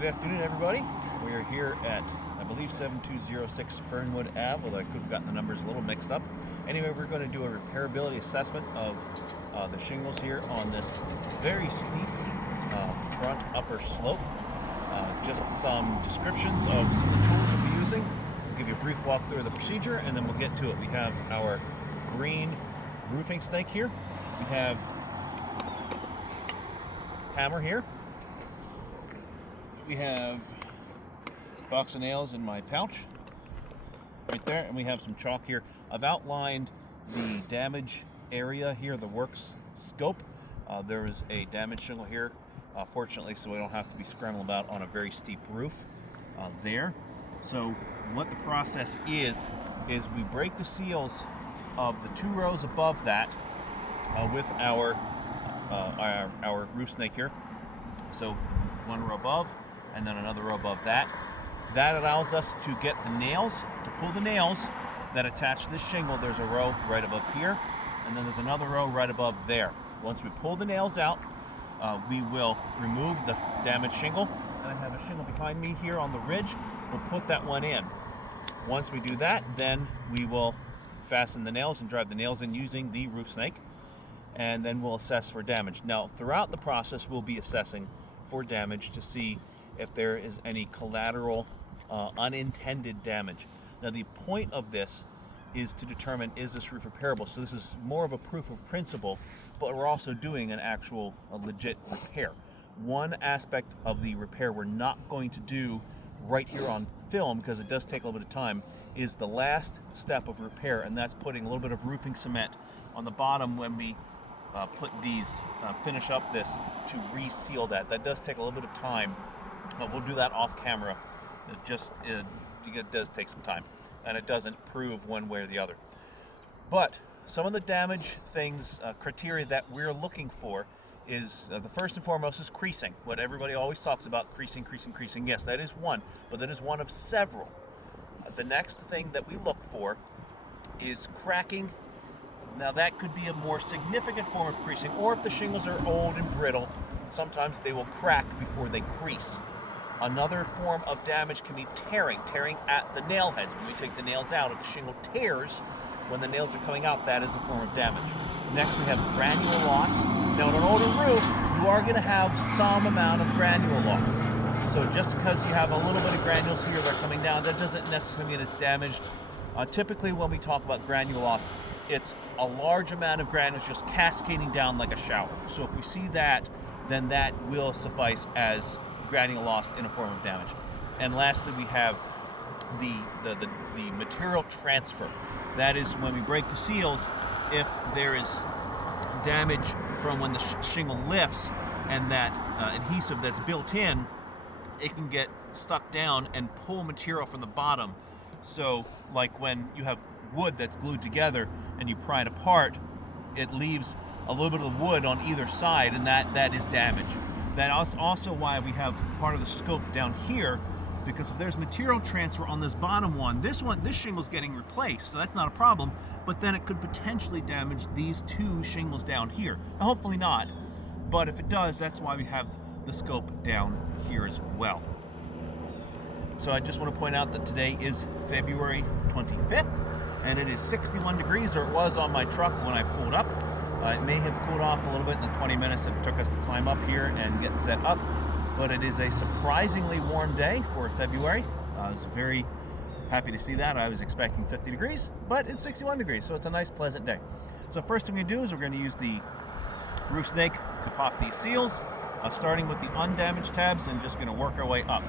Good afternoon, everybody. We are here at, I believe, 7206 Fernwood Ave, although I could have gotten the numbers a little mixed up. Anyway, we're going to do a repairability assessment of the shingles here on this very steep front upper slope. Just some descriptions of some of the tools we'll be using. We'll give you a brief walkthrough of the procedure, and then we'll get to it. We have our green roofing snake here. We have hammer here. We have a box of nails in my pouch right there, and we have some chalk here. I've outlined the damage area here, the works scope. There is a damaged shingle here, fortunately, so we don't have to be scrambling about on a very steep roof there. So what the process is we break the seals of the 2 rows above that with our roof snake here. So 1 row above, and then another row above that. That allows us to get the nails, to pull the nails that attach to this shingle. There's a row right above here, and then there's another row right above there. Once we pull the nails out, we will remove the damaged shingle. And I have a shingle behind me here on the ridge. We'll put that one in. Once we do that, then we will fasten the nails and drive the nails in using the roof snake, and then we'll assess for damage. Now, throughout the process, we'll be assessing for damage to see if there is any collateral unintended damage. Now, the point of this is to determine, is this roof repairable? So this is more of a proof of principle, but we're also doing an actual legit repair. One aspect of the repair we're not going to do right here on film, because it does take a little bit of time, is the last step of repair, and that's putting a little bit of roofing cement on the bottom when we put these, finish up this to reseal that. That does take a little bit of time, but we'll do that off camera. It does take some time, and it doesn't prove one way or the other. But some of the damage things, criteria that we're looking for is, the first and foremost is creasing. What everybody always talks about, creasing. Yes, that is one, but that is one of several. The next thing that we look for is cracking. Now, that could be a more significant form of creasing, or if the shingles are old and brittle, sometimes they will crack before they crease. Another form of damage can be tearing at the nail heads. When we take the nails out, if the shingle tears when the nails are coming out, that is a form of damage. Next, we have granule loss. Now, on an older roof, you are going to have some amount of granule loss. So just because you have a little bit of granules here that are coming down, that doesn't necessarily mean it's damaged. Typically, when we talk about granule loss, it's a large amount of granules just cascading down like a shower. So if we see that, then that will suffice as granule loss in a form of damage. And lastly, we have the material transfer. That is when we break the seals, if there is damage from when the shingle lifts and that adhesive that's built in, it can get stuck down and pull material from the bottom. So like when you have wood that's glued together and you pry it apart, it leaves a little bit of the wood on either side, and that is damage. That's also why we have part of the scope down here, because if there's material transfer on this bottom one, this shingle's getting replaced, so that's not a problem, but then it could potentially damage these 2 shingles down here. Now, hopefully not, but if it does, that's why we have the scope down here as well. So I just want to point out that today is February 25th, and it is 61 degrees, or it was on my truck when I pulled up. It may have cooled off a little bit in the 20 minutes it took us to climb up here and get set up, but it is a surprisingly warm day for February. I was very happy to see that. I was expecting 50 degrees, but it's 61 degrees, so it's a nice, pleasant day. So first thing we do is we're going to use the roof snake to pop these seals, starting with the undamaged tabs, and just going to work our way up.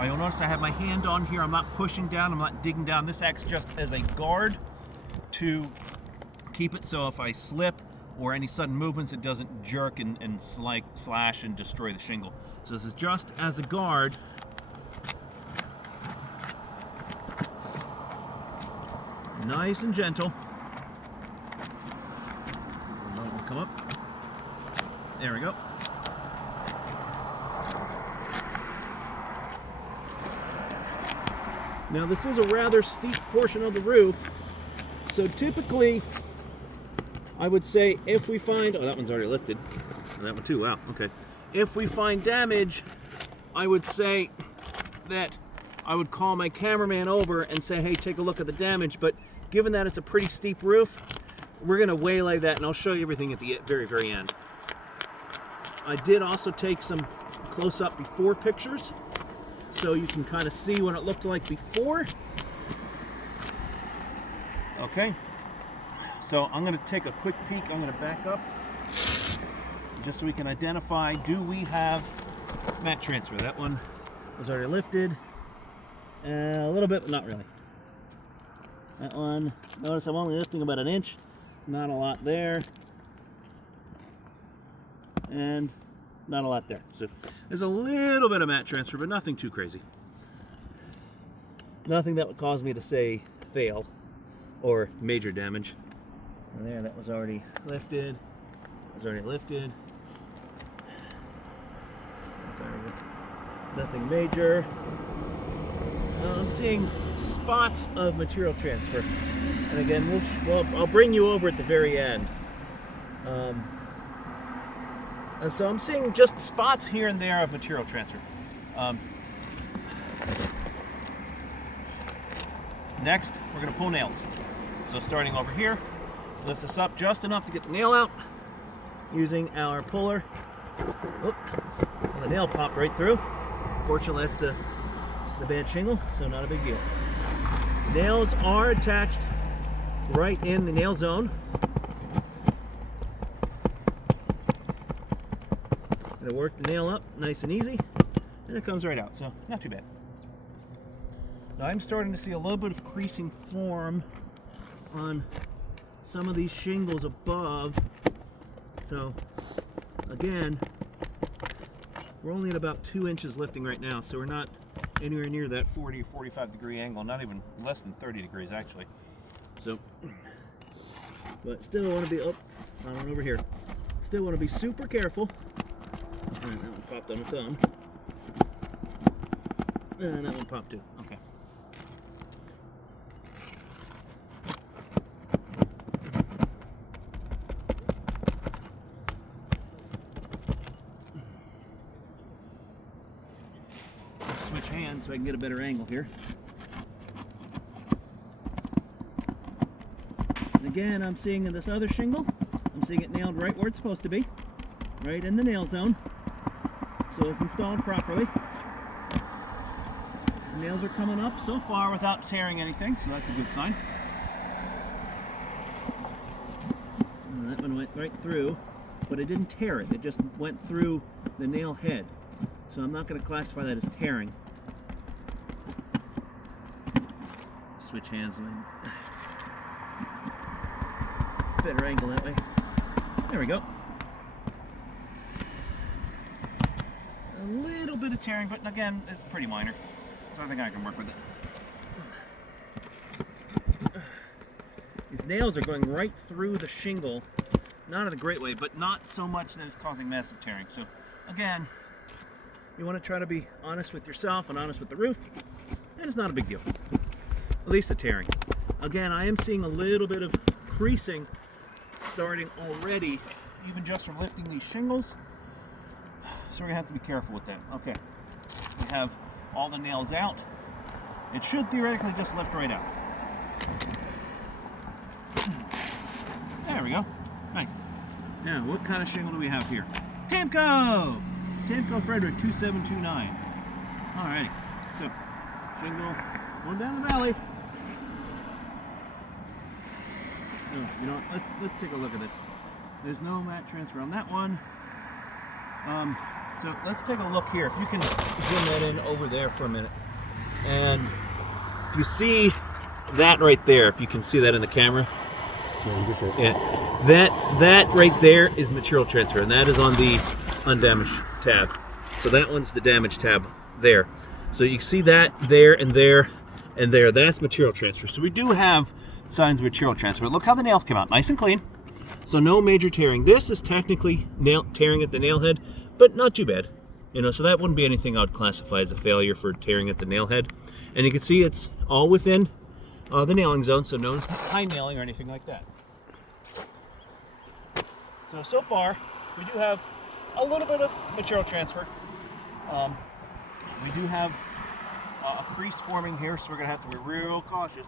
You'll notice I have my hand on here. I'm not pushing down. I'm not digging down. This acts just as a guard to keep it so if I slip or any sudden movements, it doesn't jerk and slash and destroy the shingle. So this is just as a guard. Nice and gentle. Let it come up. There we go. Now, this is a rather steep portion of the roof, so typically I would say if we find, oh, that one's already lifted, and that one too, wow, okay. If we find damage, I would say that I would call my cameraman over and say, hey, take a look at the damage, but given that it's a pretty steep roof, we're gonna waylay that and I'll show you everything at the very, very end. I did also take some close-up before pictures, so you can kind of see what it looked like before. Okay, so I'm gonna take a quick peek. I'm gonna back up just so we can identify, do we have mat transfer? That one was already lifted. A little bit, but not really. That one, notice I'm only lifting about 1 inch. Not a lot there. And not a lot there. So there's a little bit of mat transfer, but nothing too crazy. Nothing that would cause me to say fail or major damage. And there, that was already lifted. That was already lifted. Nothing major. I'm seeing spots of material transfer, and again, I'll bring you over at the very end. And so I'm seeing just spots here and there of material transfer. Next, we're going to pull nails. So starting over here, lift this up just enough to get the nail out using our puller. Oop. The nail popped right through. Fortunately, that's the bad shingle, so not a big deal. Nails are attached right in the nail zone. Gonna work the nail up nice and easy, and it comes right out, so not too bad. Now I'm starting to see a little bit of creasing form on some of these shingles above. So again, we're only at about 2 inches lifting right now, so we're not anywhere near that 40 or 45 degree angle, not even less than 30 degrees actually. So, but still want to be, oh, not on over here. Still want to be super careful. And that one popped on its own. And that one popped too. Okay. Switch hands so I can get a better angle here. And again, I'm seeing in this other shingle, I'm seeing it nailed right where it's supposed to be, right in the nail zone. So it's installed properly. The nails are coming up so far without tearing anything, so that's a good sign. And that one went right through, but it didn't tear it. It just went through the nail head. So I'm not going to classify that as tearing. Switch hands. Better angle that way. There we go. A little bit of tearing, but again, it's pretty minor. So I think I can work with it. These nails are going right through the shingle. Not in a great way, but not so much that it's causing massive tearing. So again, you want to try to be honest with yourself and honest with the roof, and it's not a big deal. At least the tearing. Again, I am seeing a little bit of creasing starting already, even just from lifting these shingles. So we're gonna have to be careful with that. Okay, we have all the nails out. It should theoretically just lift right out. There we go. Nice. Now, what kind of shingle do we have here? Tamco! Tamco Fernwood 2729. Alrighty. So, shingle going down the valley. Oh, you know what? Let's take a look at this. There's no mat transfer on that one. So let's take a look here. If you can zoom that in over there for a minute. And if you see that right there, if you can see that in the camera. Yeah, that right there is material transfer, and that is on the undamaged tab. So that one's the damaged tab there. So you see that there and there and there. That's material transfer. So we do have signs of material transfer. Look how the nails came out, nice and clean. So no major tearing. This is technically tearing at the nail head, but not too bad. You know, so that wouldn't be anything I would classify as a failure for tearing at the nail head. And you can see it's all within the nailing zone, so no high nailing or anything like that. So far, we do have a little bit of material transfer. We do have a crease forming here, so we're going to have to be real cautious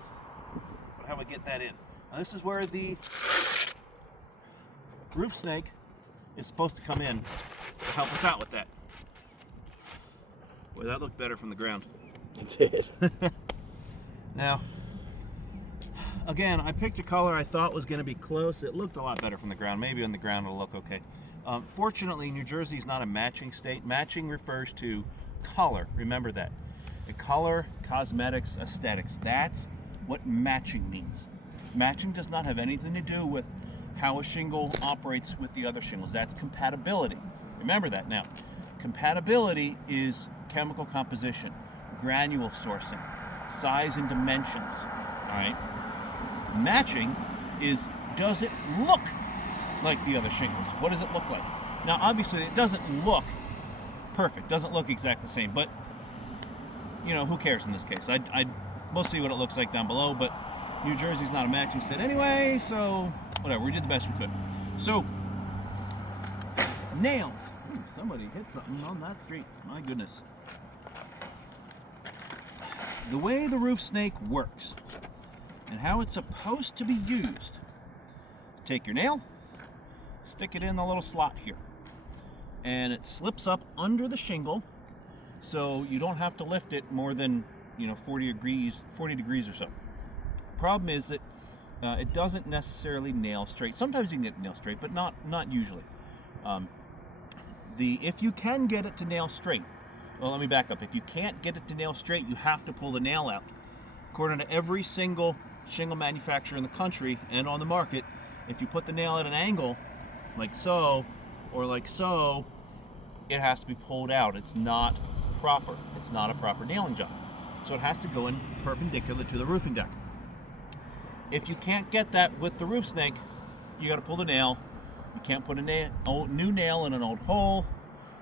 about how we get that in. Now this is where the roof snake is supposed to come in to help us out with that. Boy, that looked better from the ground. It did. Now, again, I picked a color I thought was going to be close. It looked a lot better from the ground. Maybe on the ground it'll look okay. Fortunately, New Jersey is not a matching state. Matching refers to color. Remember that. The color, cosmetics, aesthetics. That's what matching means. Matching does not have anything to do with how a shingle operates with the other shingles. That's compatibility. Remember that. Now, compatibility is chemical composition, granule sourcing, size and dimensions. All right. Matching is, does it look like the other shingles? What does it look like? Now, obviously, it doesn't look perfect. Doesn't look exactly the same, but you know, who cares in this case? We'll see what it looks like down below, but New Jersey's not a matching state anyway, so whatever. We did the best we could. So, nails. Ooh, somebody hit something on that street. My goodness. The way the roof snake works and how it's supposed to be used. Take your nail, stick it in the little slot here, and it slips up under the shingle, so you don't have to lift it more than 40 degrees or so. Problem is that it doesn't necessarily nail straight. Sometimes you can get it nail straight, but not usually. If you can get it to nail straight, well, let me back up. If you can't get it to nail straight, you have to pull the nail out. According to every single shingle manufacturer in the country and on the market, if you put the nail at an angle, like so, or like so, it has to be pulled out. It's not proper. It's not a proper nailing job. So it has to go in perpendicular to the roofing deck. If you can't get that with the roof snake, you got to pull the nail. You can't put a new nail in an old hole,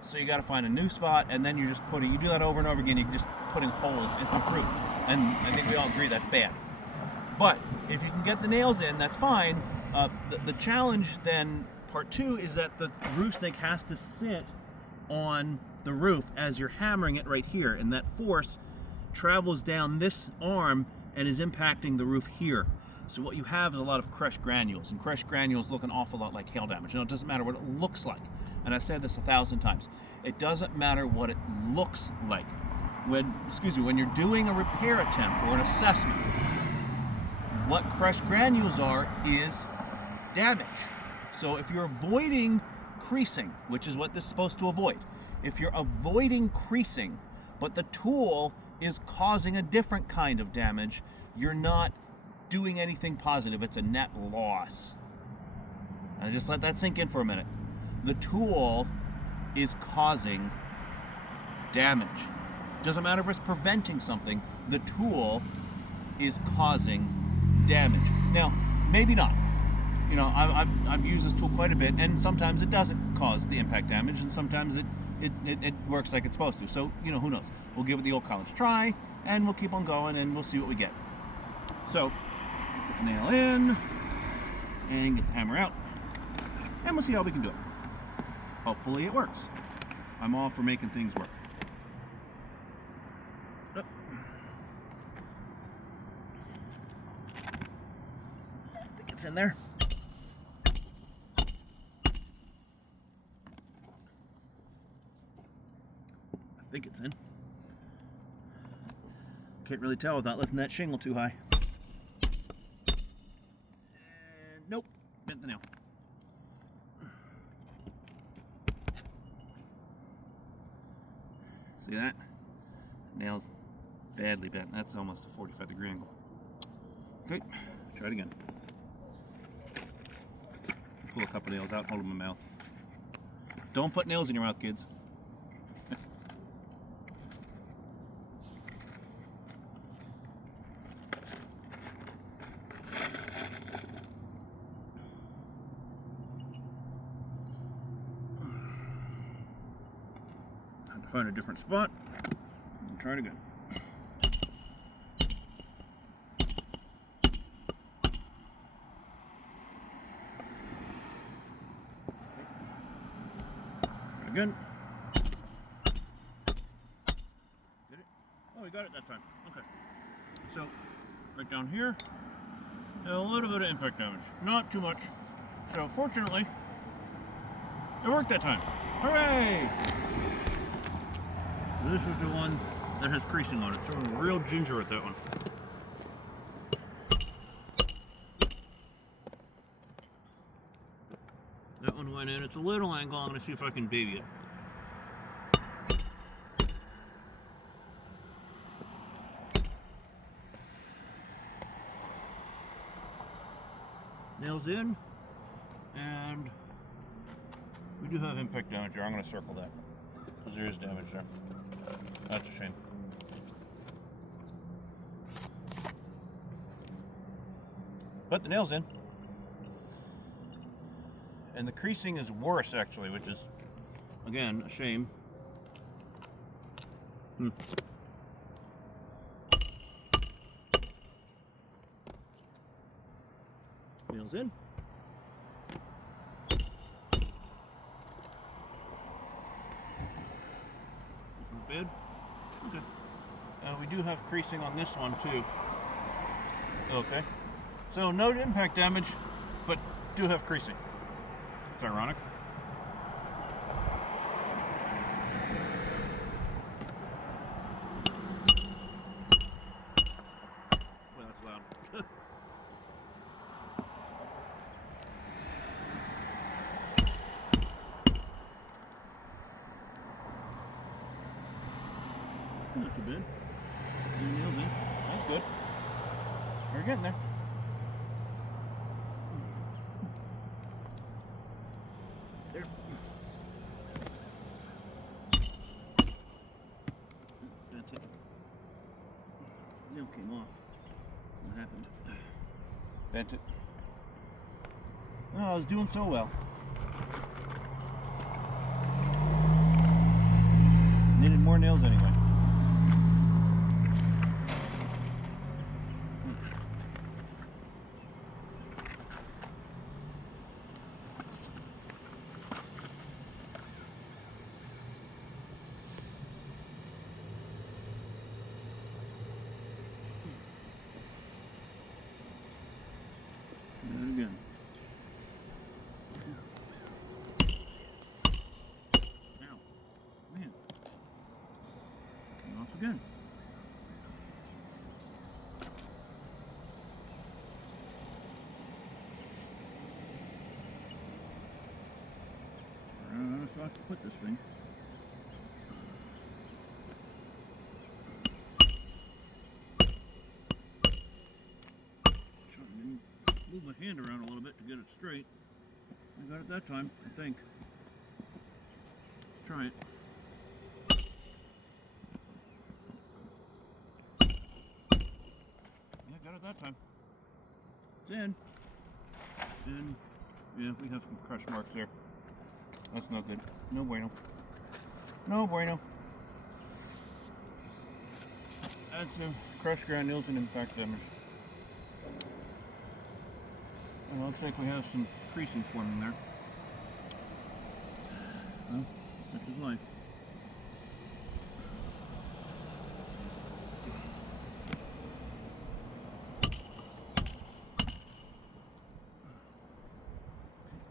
so you got to find a new spot, and then you're just you do that over and over again, you're just putting holes in the roof. And I think we all agree that's bad. But if you can get the nails in, that's fine. The challenge then, part two, is that the roof snake has to sit on the roof as you're hammering it right here, and that force travels down this arm and is impacting the roof here. So what you have is a lot of crushed granules, and crushed granules look an awful lot like hail damage. It doesn't matter what it looks like, and I've said this 1,000 times. It doesn't matter what it looks like. When you're doing a repair attempt or an assessment, what crushed granules are is damage. So if you're avoiding creasing, which is what this is supposed to avoid, if you're avoiding creasing, but the tool is causing a different kind of damage, you're not doing anything positive. It's a net loss. And just let that sink in for a minute. The tool is causing damage. Doesn't matter if it's preventing something, the tool is causing damage. Now, maybe not. I've used this tool quite a bit, and sometimes it doesn't cause the impact damage, and sometimes it works like it's supposed to. So, who knows? We'll give it the old college try, and we'll keep on going, and we'll see what we get. So, get the nail in, and get the hammer out, and we'll see how we can do it. Hopefully it works. I'm all for making things work. Oh. I think it's in there. I think it's in. Can't really tell without lifting that shingle too high. And nope, bent the nail. See that? Nail's badly bent. That's almost a 45-degree angle. Okay, try it again. Pull a couple nails out, hold them in my mouth. Don't put nails in your mouth, kids. Find a different spot and try it again. Try it again. Oh, we got it that time. Okay. So, right down here, and a little bit of impact damage. Not too much. So, fortunately, it worked that time. Hooray! This is the one that has creasing on it. So, real ginger with that one. That one went in. It's a little angle. I'm going to see if I can baby it. Nails in, and we do have impact damage here. I'm going to circle that because there is damage there. That's a shame. But the nail's in. And the creasing is worse, actually, which is, again, a shame. Nails in. That's not bad. Okay. We do have creasing on this one, too. Okay. So, no impact damage, but do have creasing. It's ironic. Well, that's loud. Not too bad. Nails in. That's good. We're getting there. There. That's it. Nail came off. What happened? Bent it. Oh, I was doing so well. Needed more nails anyway. Again. Ow. Man. Came off again. I don't know if I should put this thing. Move my hand around a little bit to get it straight. I got it that time, I think. Let's try it. Yeah, got it that time. It's in. And yeah, we have some crush marks there. That's not good. No bueno. No bueno. That's crushed granules and impact damage. Well, looks like we have some creasing forming there. Well, such is life. Okay,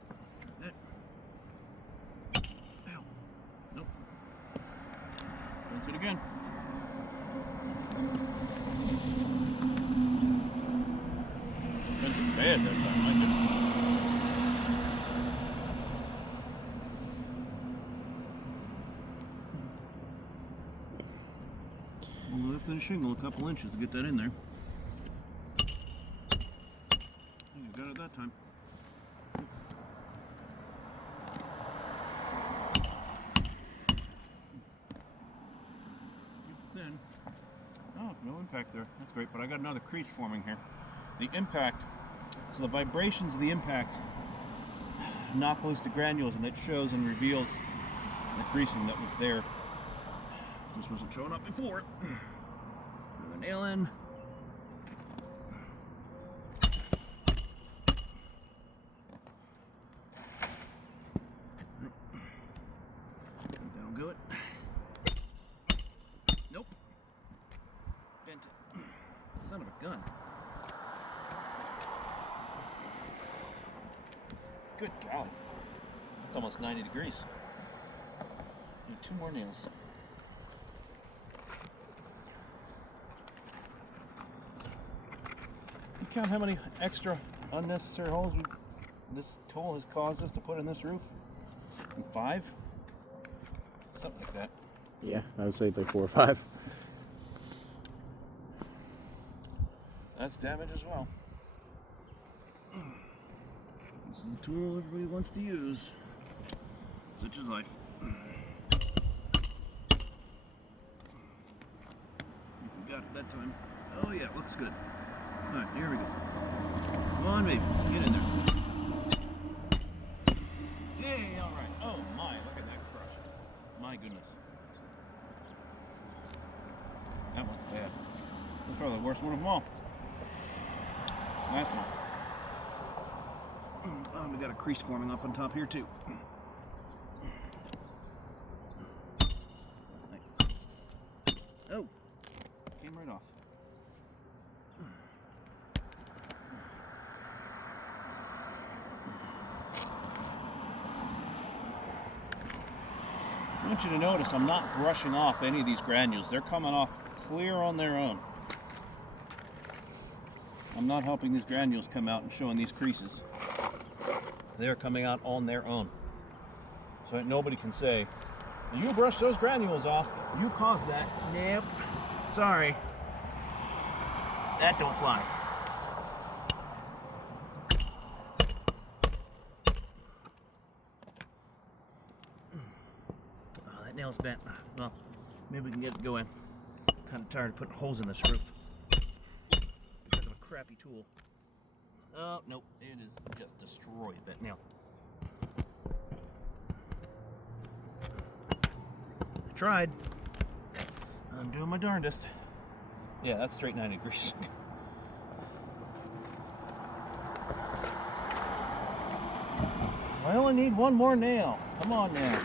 let's try that. Ow. Nope. Rinse it again. That's bad that time, I guess. We'll lift the shingle a couple inches to get that in there. I got it that time. Keep it in. Oh, no impact there. That's great, but I got another crease forming here. The impact, so the vibrations of the impact knock loose the granules, and it shows and reveals the creasing that was there. Just wasn't showing up before. Put the nail in. That'll do it. Nope. Son of a gun. Good golly. It's almost 90 degrees. Need 2 more nails. You count how many extra unnecessary holes this tool has caused us to put in this roof? 5? Something like that. Yeah, I would say like 4 or 5. That's damage as well. This is a tool everybody wants to use. Such is life. We got it that time. Oh yeah, looks good. Alright, here we go. Come on, baby. Get in there. Yay, alright. Oh my, look at that crush. My goodness. That one's bad. That's probably the worst one of them all. Last one. We got a crease forming up on top here too. Oh, came right off. I want you to notice I'm not brushing off any of these granules. They're coming off clear on their own. I'm not helping these granules come out and showing these creases. They're coming out on their own. So that nobody can say, you brushed those granules off, you caused that. Nope. Sorry. That don't fly. Oh, that nail's bent. Well, maybe we can get it going. I'm kind of tired of putting holes in this roof because of a crappy tool. Oh, nope, it is just destroyed that nail. I tried. I'm doing my darndest. Yeah, that's straight 90 degrees. I only need 1 more nail. Come on now.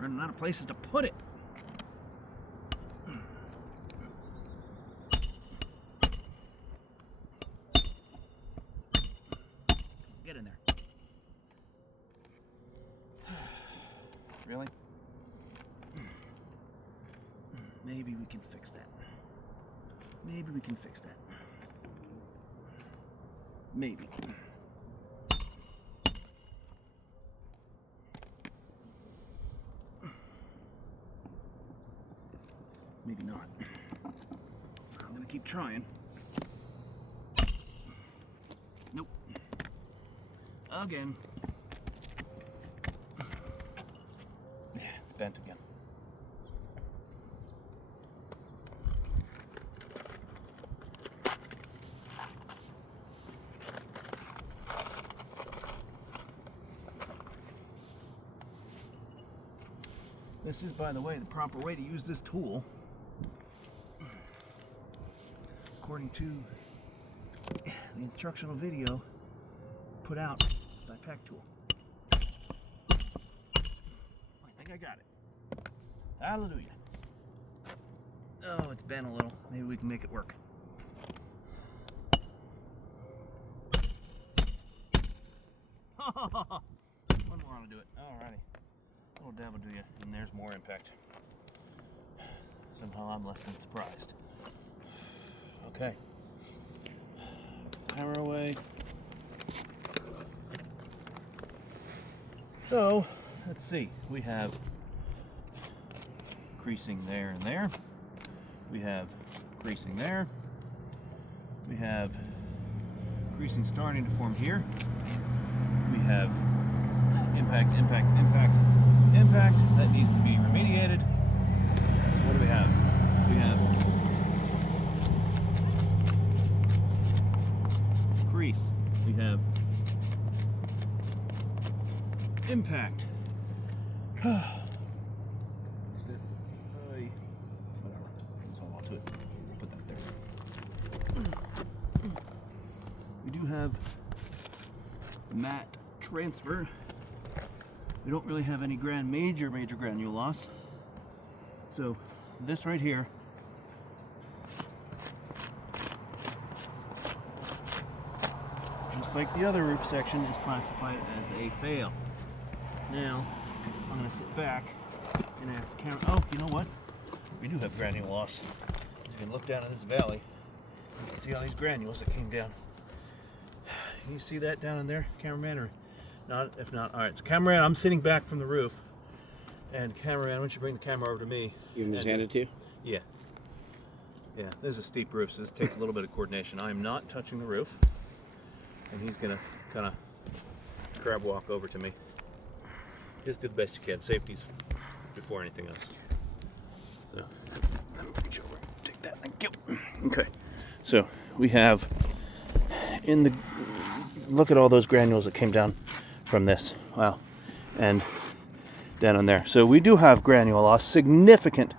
Running out of places to put it. Get in there. Really? Maybe we can fix that. Maybe we can fix that. Maybe. Maybe not. I'm gonna keep trying. Nope. Again. Yeah, it's bent again. This is, by the way, the proper way to use this tool, according to the instructional video put out by Pack Tool. I think I got it. Hallelujah. Oh, it's bent a little. Maybe we can make it work. One more ought to do it. Alrighty. Little dab will do you, and there's more impact. Somehow I'm less than surprised. Okay. Hammer away. So, let's see. We have creasing there and there. We have creasing there. We have creasing starting to form here. We have impact, impact, impact, impact. That needs to be remediated. What do we have? We have crease. We have impact. Whatever. Let's hold on to it. Put that there. We do have matte transfer. we don't really have any major granule loss. So this right here, just like the other roof section, is classified as a fail. Now, I'm going to sit back and ask the camera, oh, you know what? We do have granule loss. You can look down in this valley, you can see all these granules that came down. Can you see that down in there, cameraman, or not? If not, all right. So cameraman, I'm sitting back from the roof, and cameraman, why don't you bring the camera over to me? You can just hand it to you? Yeah. Yeah, this is a steep roof, so this takes a little bit of coordination. I am not touching the roof, and he's gonna kind of crab walk over to me. Just do the best you can. Safety's before anything else. So, let me reach over. Take that. Thank you. Okay. So we have look at all those granules that came down from this. Wow. And down in there. So we do have granule loss, significant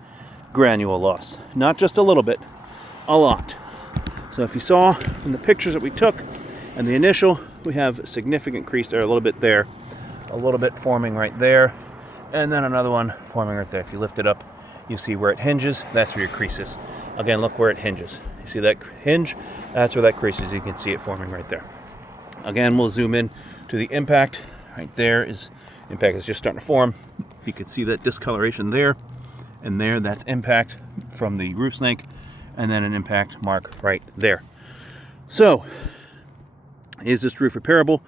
granule loss. Not just a little bit, a lot. So if you saw in the pictures that we took and the initial, we have a significant crease there, a little bit there, a little bit forming right there, and then another one forming right there. If you lift it up, you see where it hinges, that's where your crease is. Again, look where it hinges. You see that hinge? That's where that crease is. You can see it forming right there. Again, we'll zoom in to the impact. Right there is impact is just starting to form. You can see that discoloration there and there. That's impact from the roof snake, and then an impact mark right there. So, is this roof repairable?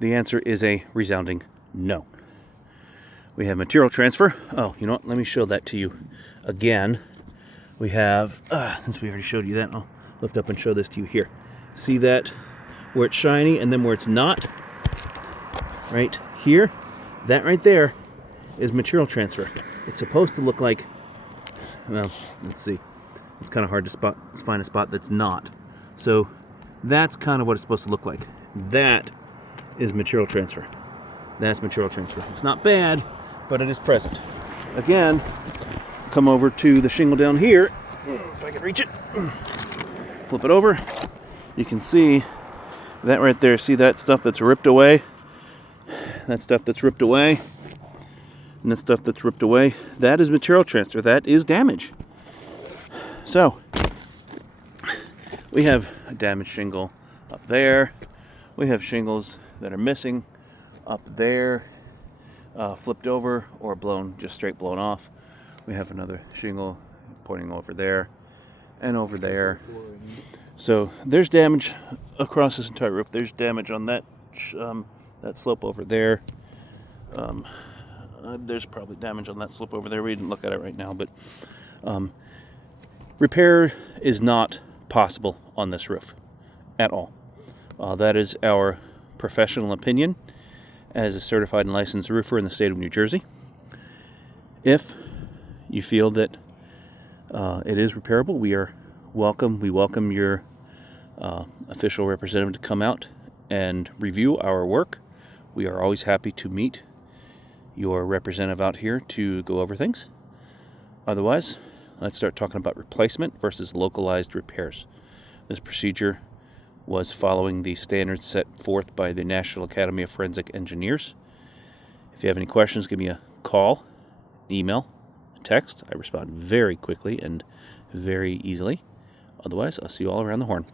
The answer is a resounding no. We have material transfer. Oh, you know what? Let me show that to you again. We have, since we already showed you that, I'll lift up and show this to you here. See that? Where it's shiny and then where it's not? Right here? That right there is material transfer. It's supposed to look like, well, let's see. It's kind of hard to find a spot that's not. So that's kind of what it's supposed to look like. That is material transfer. That's material transfer. It's not bad, but it is present. Again, come over to the shingle down here. If I can reach it. Flip it over. You can see that right there. See that stuff that's ripped away? That stuff that's ripped away. And the stuff that's ripped away. That is material transfer. That is damage. So, we have a damaged shingle up there. We have shingles that are missing up there, flipped over or blown, just straight blown off. We have another shingle pointing over there and over there. So there's damage across this entire roof. There's damage on that that slope over there. There's probably damage on that slope over there. We didn't look at it right now, but repair is not possible on this roof at all. That is our professional opinion as a certified and licensed roofer in the state of New Jersey. If you feel that it is repairable, we welcome your official representative to come out and review our work. We are always happy to meet your representative out here to go over things. Otherwise, let's start talking about replacement versus localized repairs. This procedure was following the standards set forth by the National Academy of Forensic Engineers. If you have any questions, give me a call, email, text. I respond very quickly and very easily. Otherwise, I'll see you all around the horn.